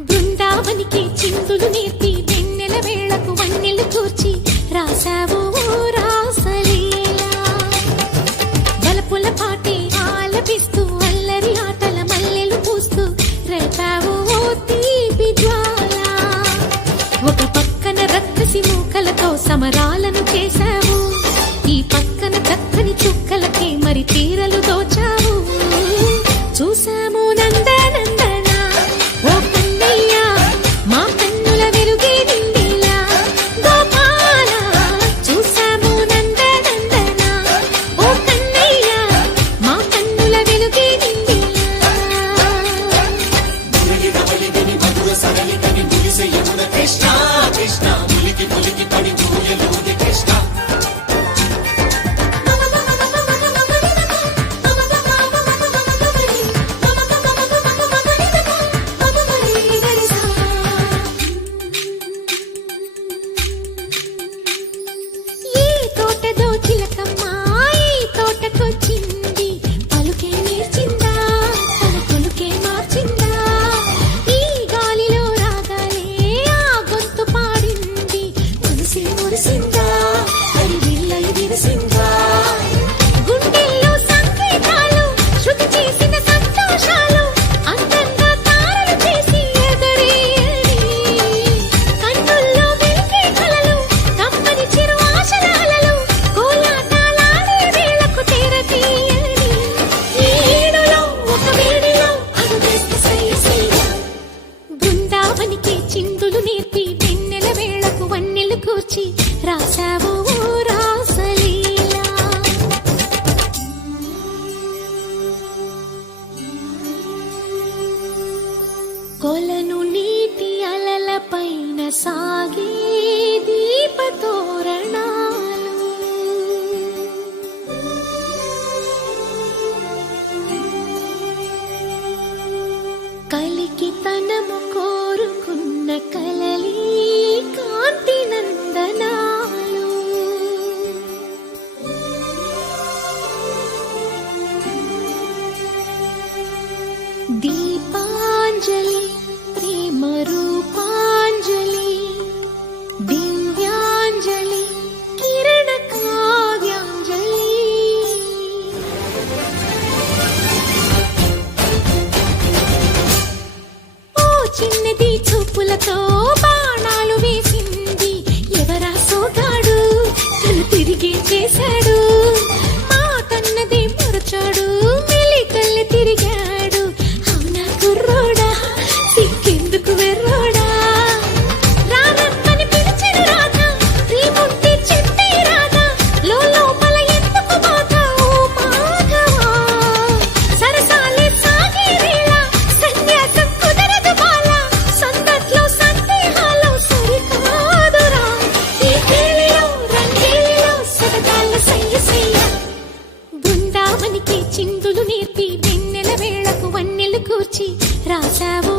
బృందావనికి చిందులు నేర్పి వెన్నెల వేళకు వన్నెలు కూర్చి రాసావు రాసలీలా బలపుల పాటి ఆలపిస్తూ అల్లరి ఆటల మల్లెలు పూస్తూ రేపావు తీపి జ్వాల ఒక పక్కన రక్కసి మూకలతో సమరాలను చేశావు ఈ పక్కన చక్కని చుక్కలకి మరి తీరలు దోచావు చూసాము నందనందన ఓ కన్నయ్య మా కన్నుల వెలుగే నిండిలా గోపాల చూసాము నందనందన ఓ కన్నయ్య మా కన్నుల వెలుగే నిండిలా కృష్ణ కృష్ణ ములికి ములికి పడి పూయలోని కృష్ణ చిందులు నేర్పి వెన్నెల వేళకు వన్నెలు కూర్చి రాసావు రాసలీలా కొలను నీటి అలల పైన సాగే దీపతోరణాలు కలికి తనము కోరుకున్న కలలి కాంతి నందనాలు దీపాంజలి ప్రేమ రూపాంజలి దివ్యాంజలి కిరణ కావ్యాంజలి ఓ చిన్నది చూపులతో బాణాలు వేసింది ఎవరా సోగాడు తను తిరిగి చేశాడు మా కన్నది మరచాడు మెలికల్లి తిరిగాడు అవునా కుర్రోడా సిక్కెందుకు వెర్రోడా రారమ్మని పిలిచిన రాధా శ్రీముక్తి చెప్పే రాధా లోపల ఎందుకు బాధ ఓ మాధవా సరసాలే సాగే వేళ సన్యాసం కుదరదు బాల సందట్లో సందేహాలు సరికాదురా ఈ కేళిలో రంగేలిలో సరదాల సయ్య బృందావనికి చిందులు నేర్పి వెన్నెల వేళకు వన్నెలు కూర్చి రాసావు